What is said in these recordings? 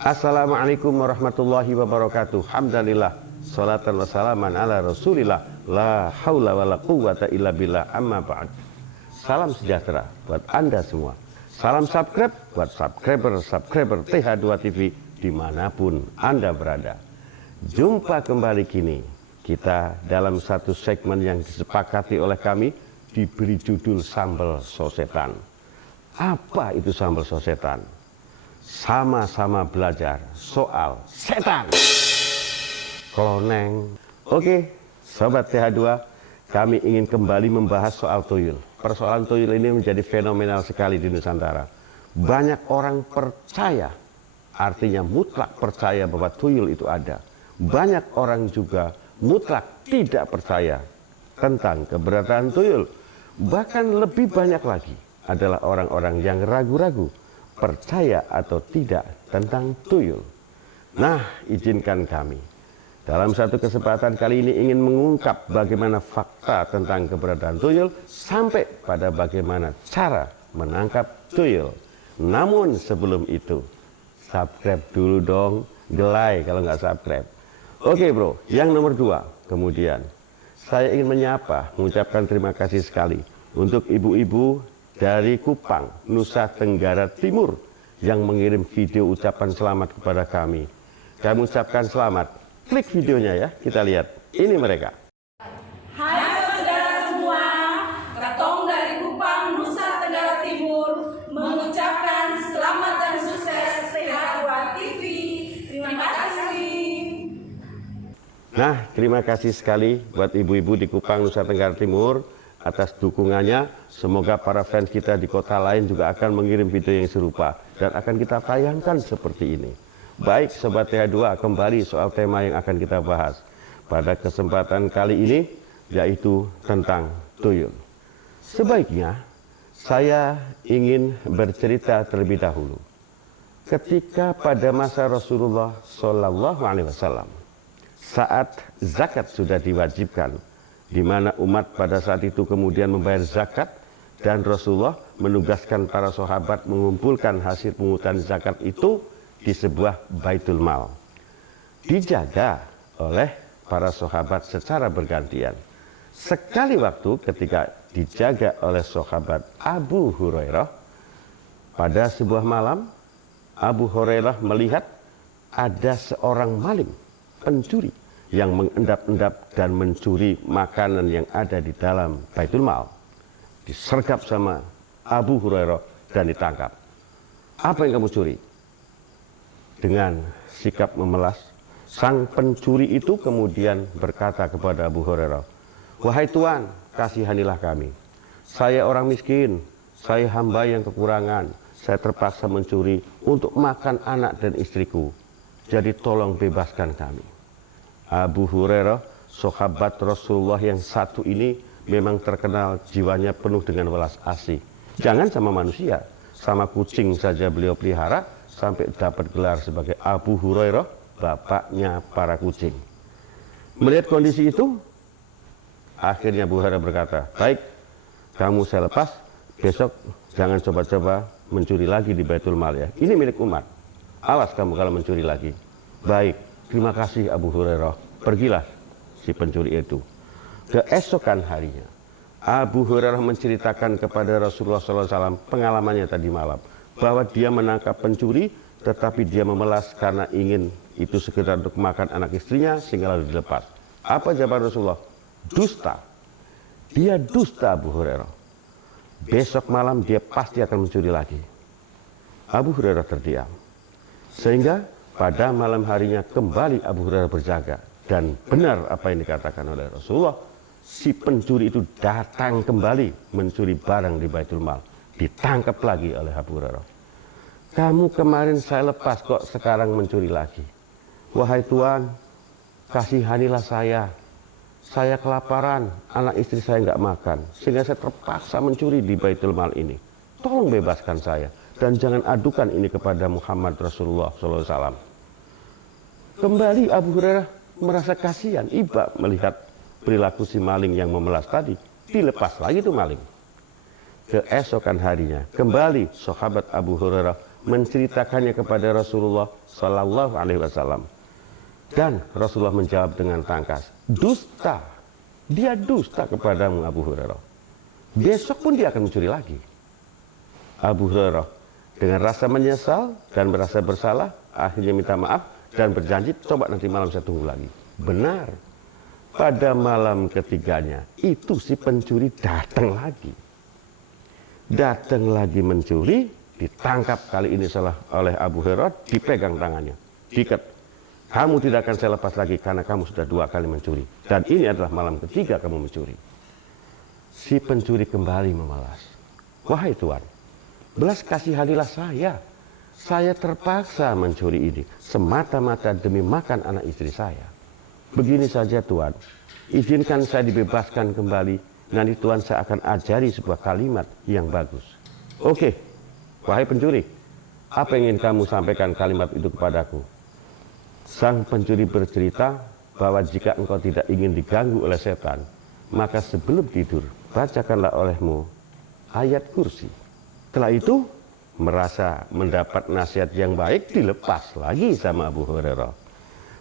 Assalamualaikum warahmatullahi wabarakatuh. Alhamdulillah, salatan wassalaman ala rasulillah, la haula wa la quwata illa billah, amma ba'd. Salam sejahtera buat Anda semua. Salam subscribe buat subscriber TH2 TV dimanapun Anda berada. Jumpa kembali kini kita dalam satu segmen yang disepakati oleh kami, diberi judul Sambal Sosetan. Apa itu sambal sosetan? Sama-sama belajar soal setan. Kloneng. Oke, Sobat TH2, kami ingin kembali membahas soal tuyul. Persoalan tuyul ini menjadi fenomenal sekali di Nusantara. Banyak orang percaya, artinya mutlak percaya bahwa tuyul itu ada. Banyak orang juga mutlak tidak percaya tentang keberadaan tuyul. Bahkan lebih banyak lagi adalah orang-orang yang ragu-ragu percaya atau tidak tentang tuyul. Nah, izinkan kami dalam satu kesempatan kali ini ingin mengungkap bagaimana fakta tentang keberadaan tuyul sampai pada bagaimana cara menangkap tuyul. Namun sebelum itu, subscribe dulu dong, gelai kalau nggak subscribe. Oke bro, yang nomor 2, kemudian saya ingin menyapa, mengucapkan terima kasih sekali untuk ibu-ibu dari Kupang, Nusa Tenggara Timur yang mengirim video ucapan selamat kepada kami. Kami ucapkan selamat. Klik videonya ya, kita lihat. Ini mereka. Hai saudara semua, Katong dari Kupang, Nusa Tenggara Timur mengucapkan selamat dan sukses TH2 TV. Terima kasih. Nah, terima kasih sekali buat ibu-ibu di Kupang, Nusa Tenggara Timur atas dukungannya. Semoga para fans kita di kota lain juga akan mengirim video yang serupa dan akan kita tayangkan seperti ini. Baik Sobat TH2, kembali soal tema yang akan kita bahas pada kesempatan kali ini, yaitu tentang tuyul. Sebaiknya saya ingin bercerita terlebih dahulu ketika pada masa Rasulullah SAW, saat zakat sudah diwajibkan, di mana umat pada saat itu kemudian membayar zakat, dan Rasulullah menugaskan para sahabat mengumpulkan hasil pungutan zakat itu di sebuah baitul mal, dijaga oleh para sahabat secara bergantian. Sekali waktu ketika dijaga oleh sahabat Abu Hurairah, pada sebuah malam Abu Hurairah melihat ada seorang maling, pencuri, yang mengendap-endap dan mencuri makanan yang ada di dalam baitul mal. Disergap sama Abu Hurairah dan ditangkap. Apa yang kamu curi? Dengan sikap memelas, sang pencuri itu kemudian berkata kepada Abu Hurairah, "Wahai Tuan, kasihanilah kami. Saya orang miskin, saya hamba yang kekurangan, saya terpaksa mencuri untuk makan anak dan istriku. Jadi tolong bebaskan kami." Abu Hurairah, sahabat Rasulullah yang satu ini, memang terkenal jiwanya penuh dengan welas asih. Jangan sama manusia, sama kucing saja beliau pelihara, sampai dapat gelar sebagai Abu Hurairah, bapaknya para kucing. Melihat kondisi itu, akhirnya Abu Hurairah berkata, "Baik, kamu saya lepas, besok jangan coba-coba mencuri lagi di baitul mal ya. Ini milik umat. Awas kamu kalau mencuri lagi." "Baik, terima kasih Abu Hurairah." Pergilah si pencuri itu. Keesokan harinya, Abu Hurairah menceritakan kepada Rasulullah SAW pengalamannya tadi malam, bahwa dia menangkap pencuri, tetapi dia memelas karena ingin itu sekedar untuk makan anak istrinya, sehingga lalu dilepas. Apa jawaban Rasulullah? Dusta. Dia dusta Abu Hurairah. Besok malam dia pasti akan mencuri lagi. Abu Hurairah terdiam. Sehingga pada malam harinya kembali Abu Hurairah berjaga. Dan benar apa yang dikatakan oleh Rasulullah, si pencuri itu datang kembali mencuri barang di baitul mal. Ditangkap lagi oleh Abu Hurairah. "Kamu kemarin saya lepas, kok sekarang mencuri lagi?" "Wahai Tuan, kasihanilah saya. Saya kelaparan, anak istri saya nggak makan, sehingga saya terpaksa mencuri di baitul mal ini. Tolong bebaskan saya, dan jangan adukan ini kepada Muhammad Rasulullah SAW." Kembali Abu Hurairah merasa kasihan, iba melihat perilaku si maling yang memelas tadi. Dilepas lagi tuh maling. Keesokan harinya kembali sahabat Abu Hurairah menceritakannya kepada Rasulullah Shallallahu Alaihi Wasallam. Dan Rasulullah menjawab dengan tangkas, dusta, dia dusta kepadamu Abu Hurairah. Besok pun dia akan mencuri lagi. Abu Hurairah dengan rasa menyesal dan merasa bersalah, akhirnya minta maaf dan berjanji, coba nanti malam saya tunggu lagi. Benar, pada malam ketiganya itu si pencuri datang lagi. Datang lagi mencuri, ditangkap kali ini salah oleh Abu Hurairah, dipegang tangannya, diikat. Kamu tidak akan saya lepas lagi karena kamu sudah 2 kali mencuri. Dan ini adalah malam ketiga kamu mencuri. Si pencuri kembali memalas. Wahai Tuan, belas kasihanilah saya. Saya terpaksa mencuri ini semata-mata demi makan anak istri saya. Begini saja Tuan, izinkan saya dibebaskan kembali. Nanti Tuhan saya akan ajari sebuah kalimat yang bagus. Oke, wahai pencuri, apa yang ingin kamu sampaikan kalimat itu kepadaku? Sang pencuri bercerita bahwa jika engkau tidak ingin diganggu oleh setan, maka sebelum tidur, bacakanlah olehmu ayat kursi. Setelah itu, merasa mendapat nasihat yang baik, dilepas lagi sama Abu Hurairah.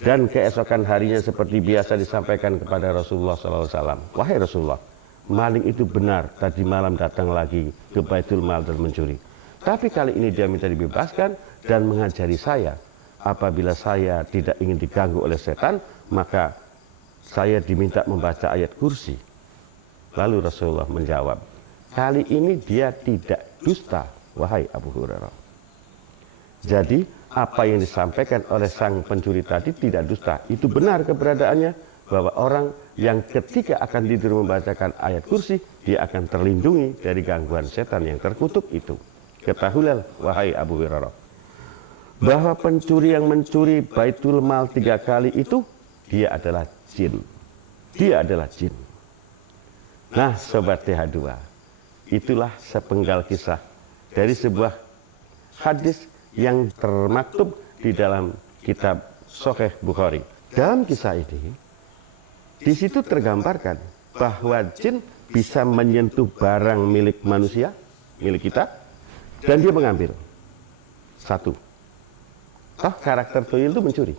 Dan keesokan harinya seperti biasa disampaikan kepada Rasulullah SAW. Wahai Rasulullah, maling itu benar tadi malam datang lagi ke Baitul Mal dan mencuri. Tapi kali ini dia minta dibebaskan dan mengajari saya. Apabila saya tidak ingin diganggu oleh setan, maka saya diminta membaca ayat kursi. Lalu Rasulullah menjawab, kali ini dia tidak dusta, wahai Abu Hurairah. Jadi apa yang disampaikan oleh sang pencuri tadi tidak dusta. Itu benar keberadaannya, bahwa orang yang ketika akan tidur membacakan ayat kursi, dia akan terlindungi dari gangguan setan yang terkutuk itu. Ketahuilah wahai Abu Hurairah, bahwa pencuri yang mencuri Baitul Mal 3 kali itu, dia adalah jin. Dia adalah jin. Nah Sobat TH2, itulah sepenggal kisah dari sebuah hadis yang termaktub di dalam kitab Sahih Bukhari. Dalam kisah ini, di situ tergambarkan bahwa jin bisa menyentuh barang milik manusia, milik kita, dan dia mengambil. 1. Karakter tuyul itu mencuri.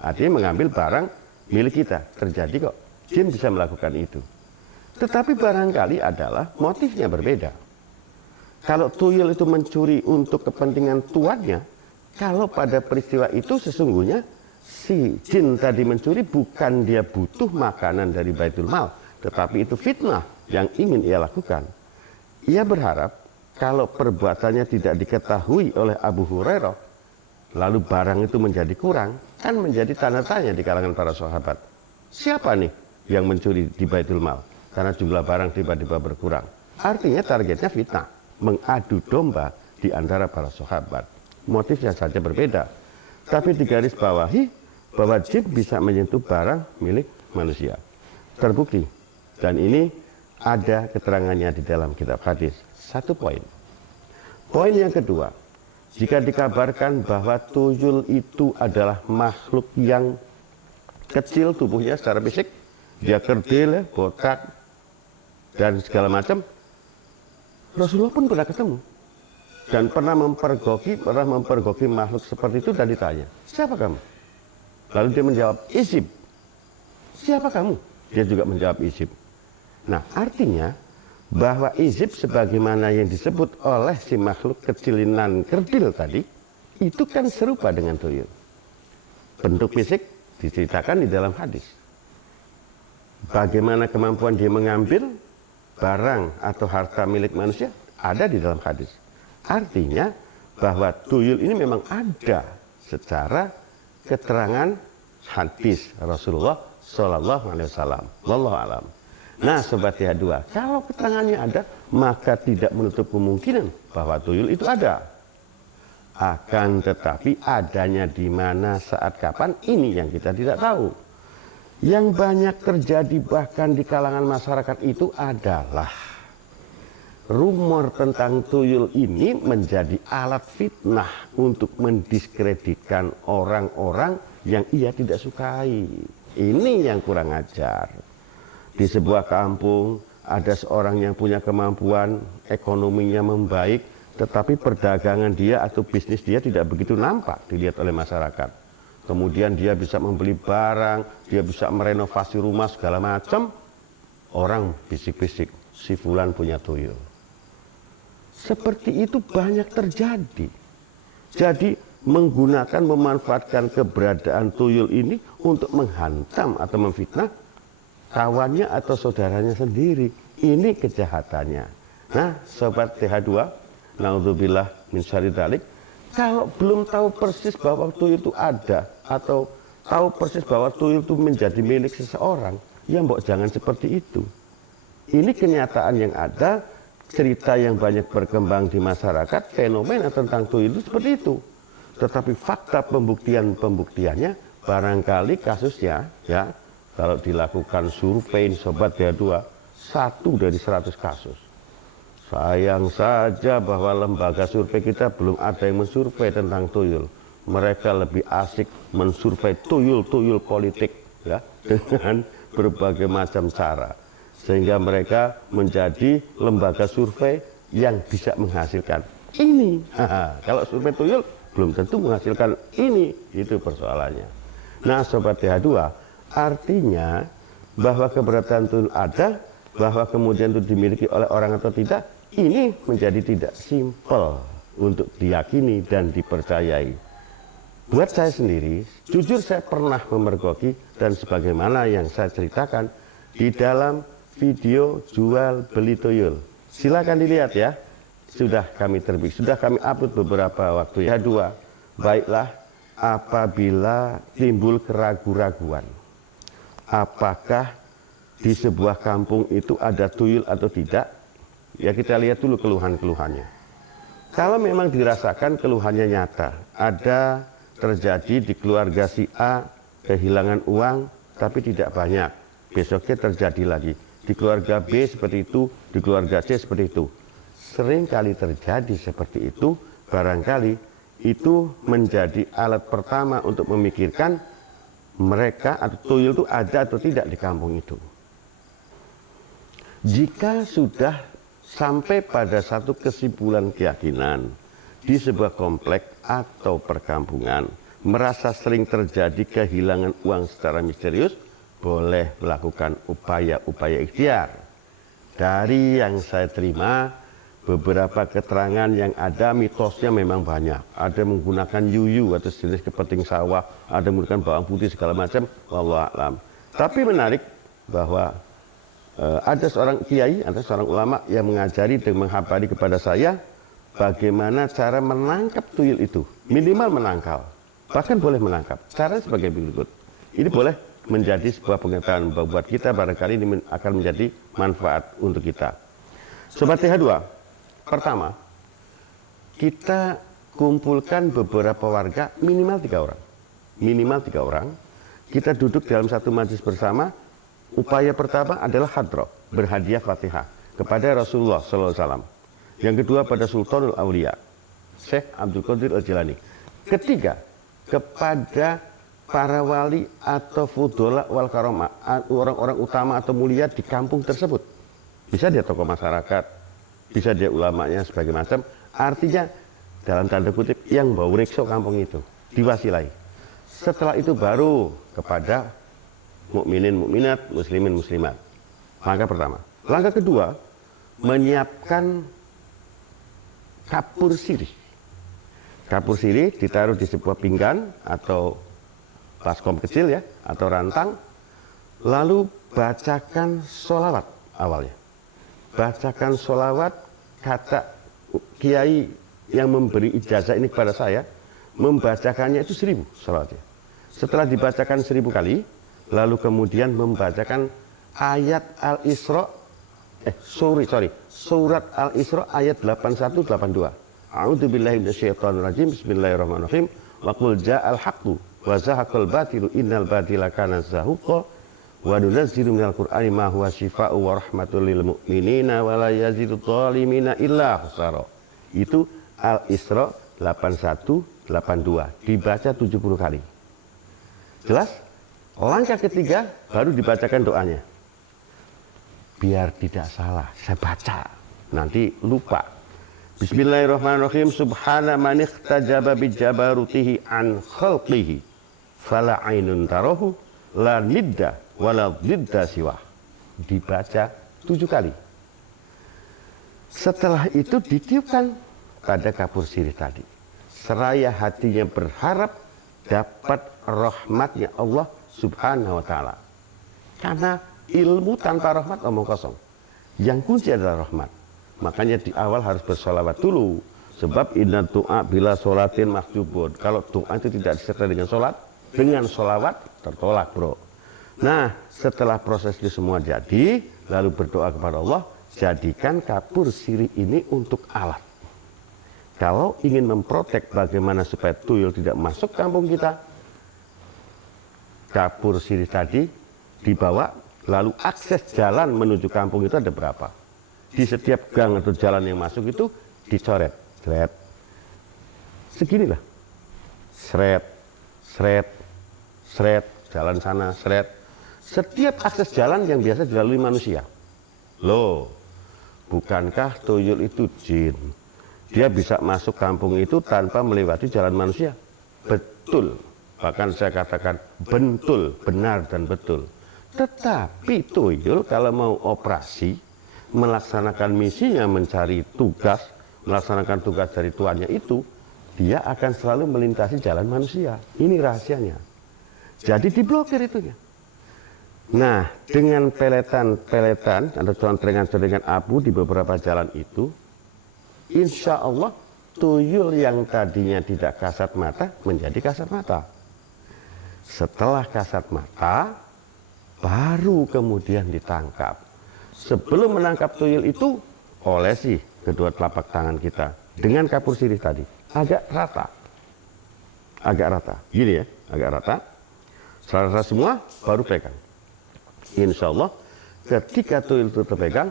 Artinya mengambil barang milik kita. Terjadi kok, jin bisa melakukan itu. Tetapi barangkali adalah motifnya berbeda. Kalau tuyul itu mencuri untuk kepentingan tuannya, kalau pada peristiwa itu sesungguhnya si jin tadi mencuri bukan dia butuh makanan dari Baitul Mal, tetapi itu fitnah yang ingin ia lakukan. Ia berharap kalau perbuatannya tidak diketahui oleh Abu Hurairah, lalu barang itu menjadi kurang, kan menjadi tanda tanya di kalangan para sahabat. Siapa nih yang mencuri di Baitul Mal? Karena jumlah barang tiba-tiba berkurang. Artinya targetnya fitnah, mengadu domba di antara para sahabat. Motifnya saja berbeda, tapi digarisbawahi bahwa jin bisa menyentuh barang milik manusia. Terbukti, dan ini ada keterangannya di dalam kitab hadis. 1 poin. Poin yang kedua, jika dikabarkan bahwa tuyul itu adalah makhluk yang kecil tubuhnya secara fisik, dia kerdil, botak, dan segala macam, Rasulullah pun pernah ketemu dan pernah mempergoki makhluk seperti itu dan ditanya, siapa kamu? Lalu dia menjawab, Izib. Siapa kamu? Dia juga menjawab Izib. Nah, artinya bahwa Izib sebagaimana yang disebut oleh si makhluk kecilinan kerdil tadi, itu kan serupa dengan tuyul. Bentuk fisik diceritakan di dalam hadis. Bagaimana kemampuan dia mengambil barang atau harta milik manusia ada di dalam hadis. Artinya bahwa tuyul ini memang ada secara keterangan hadis Rasulullah Shallallahu Alaihi Wasallam. Wallahu alam. Nah, Sobat TH2, kalau keterangannya ada, maka tidak menutup kemungkinan bahwa tuyul itu ada. Akan tetapi adanya di mana, saat, kapan, ini yang kita tidak tahu. Yang banyak terjadi bahkan di kalangan masyarakat itu adalah rumor tentang tuyul ini menjadi alat fitnah untuk mendiskreditkan orang-orang yang ia tidak sukai. Ini yang kurang ajar. Di sebuah kampung ada seorang yang punya kemampuan, ekonominya membaik, tetapi perdagangan dia atau bisnis dia tidak begitu nampak dilihat oleh masyarakat. Kemudian dia bisa membeli barang, dia bisa merenovasi rumah segala macam. Orang bisik-bisik, si fulan punya tuyul. Seperti itu banyak terjadi. Jadi menggunakan, memanfaatkan keberadaan tuyul ini untuk menghantam atau memfitnah kawannya atau saudaranya sendiri. Ini kejahatannya. Nah, sobat TH2, naudzubillah min syarri dzalik, kalau belum tahu persis bahwa tuyul itu ada atau tahu persis bahwa tuyul itu menjadi milik seseorang, ya mbok jangan seperti itu. Ini kenyataan yang ada, cerita yang banyak berkembang di masyarakat, fenomena tentang tuyul itu seperti itu. Tetapi fakta pembuktiannya barangkali kasusnya, ya, kalau dilakukan survei sobat TH2, 1 dari 100 kasus. Sayang saja bahwa lembaga survei kita belum ada yang mensurvei tentang tuyul. Mereka lebih asik mensurvei tuyul-tuyul politik, ya, dengan berbagai macam cara. Sehingga mereka menjadi lembaga survei yang bisa menghasilkan ini. Kalau survei tuyul belum tentu menghasilkan ini, itu persoalannya. Nah, sobat TH2, artinya bahwa keberadaan tuyul ada, bahwa kemudian itu dimiliki oleh orang atau tidak, ini menjadi tidak simpel untuk diyakini dan dipercayai. Buat saya sendiri, jujur saya pernah memergoki, dan sebagaimana yang saya ceritakan di dalam video jual beli tuyul. Silakan dilihat ya, sudah kami terbit, sudah kami upload beberapa waktu. Yang kedua, baiklah apabila timbul keraguan-raguan, apakah di sebuah kampung itu ada tuyul atau tidak, ya kita lihat dulu keluhan-keluhannya. Kalau memang dirasakan keluhannya nyata, ada terjadi di keluarga si A kehilangan uang tapi tidak banyak, besoknya terjadi lagi. Di keluarga B seperti itu, di keluarga C seperti itu. Sering kali terjadi seperti itu, barangkali itu menjadi alat pertama untuk memikirkan mereka atau tuyul itu ada atau tidak di kampung itu. Jika sudah sampai pada satu kesimpulan keyakinan di sebuah komplek atau perkampungan merasa sering terjadi kehilangan uang secara misterius, boleh melakukan upaya-upaya ikhtiar. Dari yang saya terima, beberapa keterangan yang ada mitosnya memang banyak. Ada menggunakan yuyu atau jenis kepiting sawah, ada menggunakan bawang putih segala macam, wallahu a'lam. Tapi menarik bahwa ada seorang kiai, ada seorang ulama yang mengajari dan menghabari kepada saya bagaimana cara menangkap tuyul itu. Minimal menangkal, bahkan boleh menangkap. Cara sebagai berikut. Ini boleh menjadi sebuah pengetahuan buat kita, barangkali ini akan menjadi manfaat untuk kita. Sobat TH2, pertama, kita kumpulkan beberapa warga, minimal 3 orang. Minimal 3 orang, kita duduk dalam satu majlis bersama. Upaya pertama adalah hadroh, berhadiah Fatihah kepada Rasulullah SAW. Yang kedua pada Sultanul Aulia, Syekh Abdul Qadir Al-Jilani. Ketiga, kepada para wali atau fudola wal karomah, orang-orang utama atau mulia di kampung tersebut. Bisa dia tokoh masyarakat, bisa dia ulamanya sebagai macam. Artinya dalam tanda kutip yang bau rekso kampung itu diwasilai. Setelah itu baru kepada mukminin mukminat, muslimin muslimat. Langkah pertama. Langkah kedua, menyiapkan kapur sirih. Kapur sirih ditaruh di sebuah pinggan atau baskom kecil ya, atau rantang. Lalu bacakan sholawat awalnya. Bacakan sholawat, kata kiai yang memberi ijazah ini kepada saya, membacakannya itu 1000 sholawatnya. Setelah dibacakan 1000 kali, lalu kemudian membacakan ayat Al-Isra, surat Al-Isra ayat 81-82. A'udzubillahi minasyaitonirrajim, bismillahirrahmanirrahim. Wa qul ja'al haqqu wa zahaqal batilu innal batila kana zahuqa wa nunazzilu minal qur'ani ma huwa syifaa'u wa rahmatul lil mu'minina wa la yazidudz zalimina illa khusara. Itu Al-Isra 81-82, dibaca 70 kali. Jelas? Langkah ketiga baru dibacakan doanya. Biar tidak salah, saya baca, nanti lupa. Bismillahirrahmanirrahim. Subhana man ikhtajaba bijabarutihi an khalqihi fala ainun tarahu la nidda wala nidda siwah. Dibaca 7 kali. Setelah itu ditiupkan pada kapur sirih tadi. Seraya hatinya berharap dapat rahmatnya Allah Subhanahu wa ta'ala. Karena ilmu tanpa rahmat omong kosong. Yang kunci adalah rahmat. Makanya di awal harus bersolawat dulu. Sebab inna doa bila sholatin mahjubun. Kalau doa itu tidak disertai dengan sholat, dengan sholawat tertolak, bro. Nah, setelah proses itu semua jadi, lalu berdoa kepada Allah, jadikan kapur sirih ini untuk alat. Kalau ingin memprotek bagaimana supaya tuyul tidak masuk kampung kita, kapur sirih tadi dibawa, lalu akses jalan menuju kampung itu ada berapa? Di setiap gang atau jalan yang masuk itu dicoret, seret, seginilah, seret, seret, seret, jalan sana, seret. Setiap akses jalan yang biasa dilalui manusia. Loh, bukankah tuyul itu jin? Dia bisa masuk kampung itu tanpa melewati jalan manusia? Betul, bahkan saya katakan bentul, benar dan betul. Tetapi tuyul kalau mau operasi, melaksanakan misinya mencari tugas, melaksanakan tugas dari tuannya itu, dia akan selalu melintasi jalan manusia. Ini rahasianya. Jadi diblokir itunya. Nah, dengan peletan atau contrengan-contrengan abu di beberapa jalan itu, insya Allah tuyul yang tadinya tidak kasat mata menjadi kasat mata. Setelah kasat mata, baru kemudian ditangkap. Sebelum menangkap tuyul itu, olesi kedua telapak tangan kita dengan kapur sirih tadi. Agak rata. Agak rata. Gini ya, agak rata. Setelah rata semua, baru pegang. Insya Allah, ketika tuyul itu terpegang,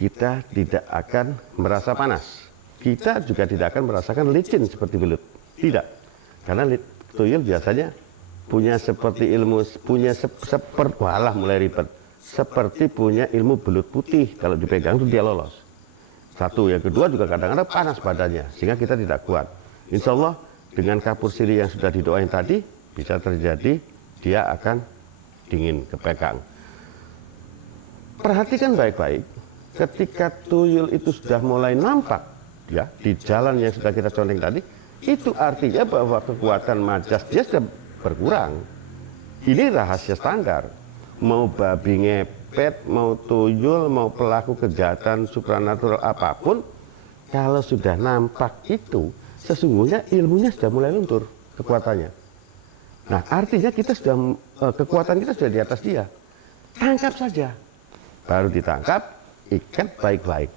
kita tidak akan merasa panas. Kita juga tidak akan merasakan licin seperti belut. Tidak. Karena tuyul biasanya punya seperti ilmu, punya seperti, walah mulai ribet. Seperti punya ilmu belut putih, kalau dipegang itu dia lolos. Satu, yang kedua juga kadang-kadang panas badannya, sehingga kita tidak kuat. Insya Allah dengan kapur sirih yang sudah didoain tadi, bisa terjadi dia akan dingin kepegang. Perhatikan baik-baik, ketika tuyul itu sudah mulai nampak ya di jalan yang sudah kita conteng tadi, itu artinya bahwa kekuatan majas dia sudah berkurang. Ini rahasia standar. Mau babi ngepet, mau tuyul, mau pelaku kejahatan supranatural apapun, kalau sudah nampak itu, sesungguhnya ilmunya sudah mulai luntur kekuatannya. Nah, artinya kita sudah kekuatan kita sudah di atas dia. Tangkap saja. Baru ditangkap, ikat baik-baik.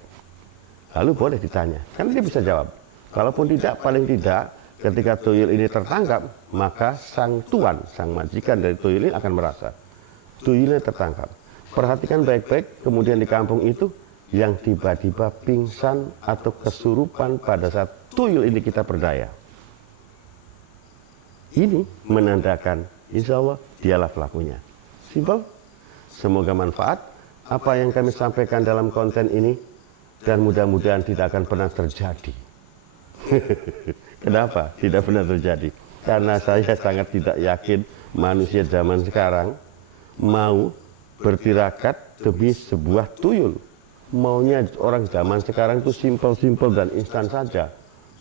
Lalu boleh ditanya, kan dia bisa jawab. Kalaupun tidak, paling tidak, ketika tuyul ini tertangkap, maka sang tuan, sang majikan dari tuyul ini akan merasa tuyulnya tertangkap. Perhatikan baik-baik, kemudian di kampung itu yang tiba-tiba pingsan atau kesurupan pada saat tuyul ini kita berdaya. Ini menandakan insya Allah dialah pelakunya. Simpel. Semoga manfaat apa yang kami sampaikan dalam konten ini, dan mudah-mudahan tidak akan pernah terjadi. Kenapa tidak pernah terjadi? Karena saya sangat tidak yakin manusia zaman sekarang mau bertirakat demi sebuah tuyul. Maunya orang zaman sekarang itu simpel-simpel dan instan saja.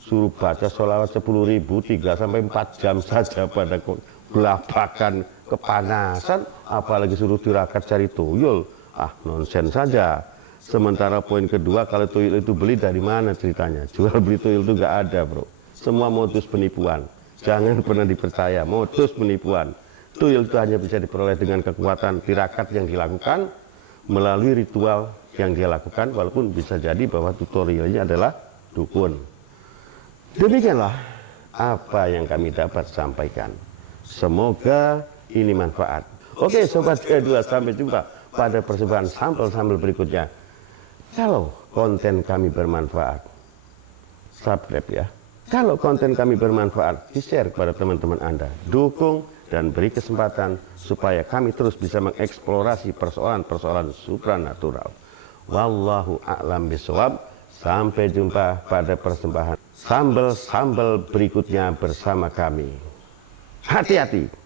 Suruh baca sholawat 10.000, 3-4 jam saja pada gelapakan kepanasan, apalagi suruh tirakat cari tuyul. Ah, nonsen saja. Sementara poin kedua, kalau tuyul itu beli dari mana ceritanya? Jual beli tuyul itu nggak ada, bro. Semua modus penipuan. Jangan pernah dipercaya, modus penipuan. Tuyul itu hanya bisa diperoleh dengan kekuatan tirakat yang dilakukan melalui ritual yang dia lakukan, walaupun bisa jadi bahwa tutorialnya adalah dukun. Demikianlah apa yang kami dapat sampaikan. Semoga ini manfaat. Oke, Sobat Jaya 2, sampai jumpa pada persembahan sampel-sampel berikutnya. Kalau konten kami bermanfaat, subscribe ya. Kalau konten kami bermanfaat, di-share kepada teman-teman Anda. Dukung dan beri kesempatan supaya kami terus bisa mengeksplorasi persoalan-persoalan supranatural. Wallahu a'lam bishawab. Sampai jumpa pada persembahan sambal-sambal berikutnya bersama kami. Hati-hati.